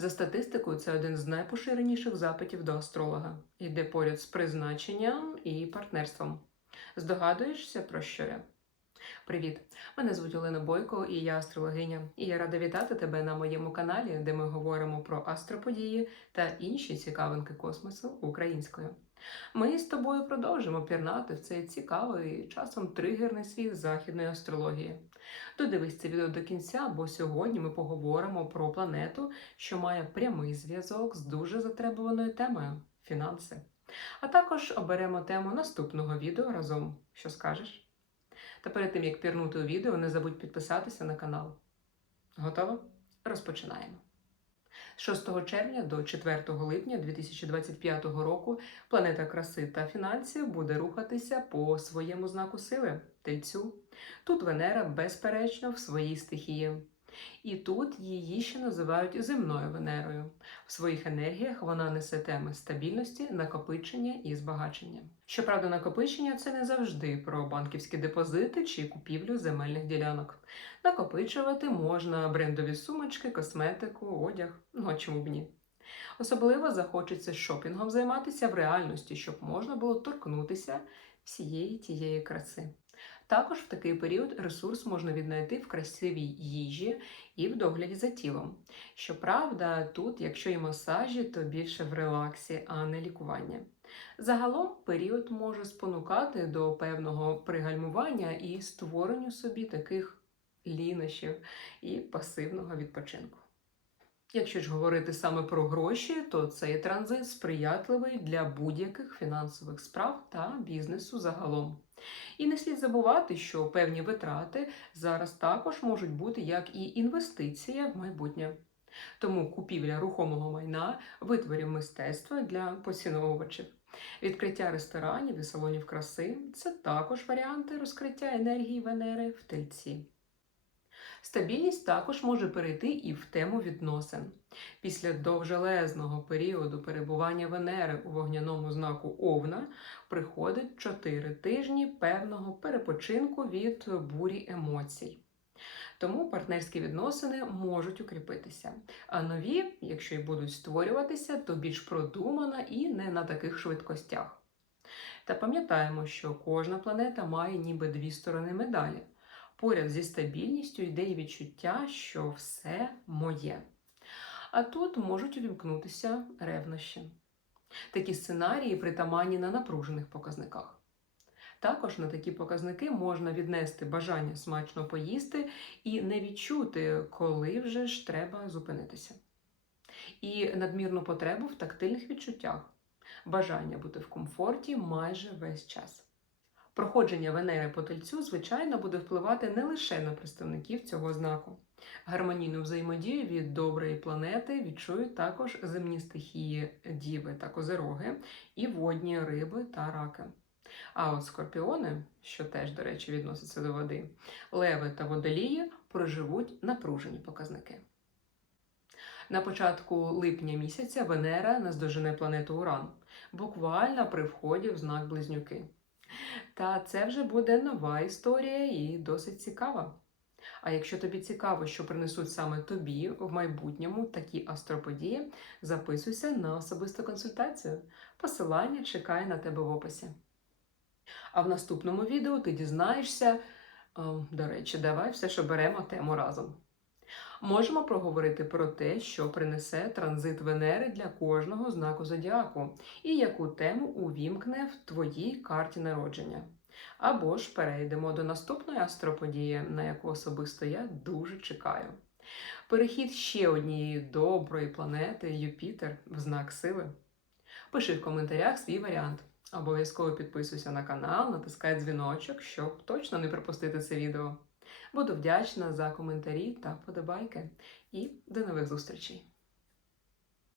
За статистикою, це один з найпоширеніших запитів до астролога. Йде поряд з призначенням і партнерством. Здогадуєшся, про що я? Привіт! Мене звуть Олена Бойко, і я астрологиня. І я рада вітати тебе на моєму каналі, де ми говоримо про астроподії та інші цікавинки космосу українською. Ми з тобою продовжимо пірнати в цей цікавий часом тригерний світ західної астрології. Додивись це відео до кінця, бо сьогодні ми поговоримо про планету, що має прямий зв'язок з дуже затребуваною темою фінанси. А також оберемо тему наступного відео разом. Що скажеш? Та перед тим як пірнути у відео, не забудь підписатися на канал. Готово? Розпочинаємо. З 6 червня до 4 липня 2025 року планета краси та фінансів буде рухатися по своєму знаку сили тельцю. Тут Венера, безперечно, в своїй стихії. І тут її ще називають земною Венерою. В своїх енергіях вона несе теми стабільності, накопичення і збагачення. Щоправда, накопичення це не завжди про банківські депозити чи купівлю земельних ділянок. Накопичувати можна брендові сумочки, косметику, одяг, ну чому б ні. Особливо захочеться шопінгом займатися в реальності, щоб можна було торкнутися всієї тієї краси. Також в такий період ресурс можна віднайти в красивій їжі і в догляді за тілом. Щоправда, тут, якщо і масажі, то більше в релаксі, а не лікування. Загалом період може спонукати до певного пригальмування і створенню собі таких лінощів і пасивного відпочинку. Якщо ж говорити саме про гроші, то цей транзит сприятливий для будь-яких фінансових справ та бізнесу загалом. І не слід забувати, що певні витрати зараз також можуть бути як і інвестиція в майбутнє. Тому купівля рухомого майна, витворів мистецтва для поціновувачів, відкриття ресторанів і салонів краси це також варіанти розкриття енергії Венери в тельці. Стабільність також може перейти і в тему відносин. Після довжелезного періоду перебування Венери у вогняному знаку Овна приходить 4 тижні певного перепочинку від бурі емоцій. Тому партнерські відносини можуть укріпитися. А нові, якщо й будуть створюватися, то більш продумано і не на таких швидкостях. Та пам'ятаємо, що кожна планета має ніби дві сторони медалі. Поряд зі стабільністю йде і відчуття, що все моє. А тут можуть увімкнутися ревнощі. Такі сценарії притаманні на напружених показниках. Також на такі показники можна віднести бажання смачно поїсти і не відчути, коли вже ж треба зупинитися. І надмірну потребу в тактильних відчуттях, бажання бути в комфорті майже весь час. Проходження Венери по тельцю, звичайно, буде впливати не лише на представників цього знаку. Гармонійну взаємодію від доброї планети відчують також земні стихії Діви та Козероги і водні риби та раки. А от скорпіони, що теж, до речі, відносяться до води, леви та водолії проживуть напружені показники. На початку липня місяця Венера наздожене планету Уран, буквально при вході в знак Близнюки. Та це вже буде нова історія і досить цікава. А якщо тобі цікаво, що принесуть саме тобі в майбутньому такі астроподії, записуйся на особисту консультацію. Посилання чекає на тебе в описі. А в наступному відео ти дізнаєшся, о, до речі, давай все ж оберемо тему разом. Можемо проговорити про те, що принесе транзит Венери для кожного знаку зодіаку, і яку тему увімкне в твоїй карті народження. Або ж перейдемо до наступної астроподії, на яку особисто я дуже чекаю. Перехід ще однієї доброї планети Юпітер в знак сили. Пиши в коментарях свій варіант. Обов'язково підписуйся на канал, натискай дзвіночок, щоб точно не пропустити це відео. Буду вдячна за коментарі та вподобайки. І до нових зустрічей!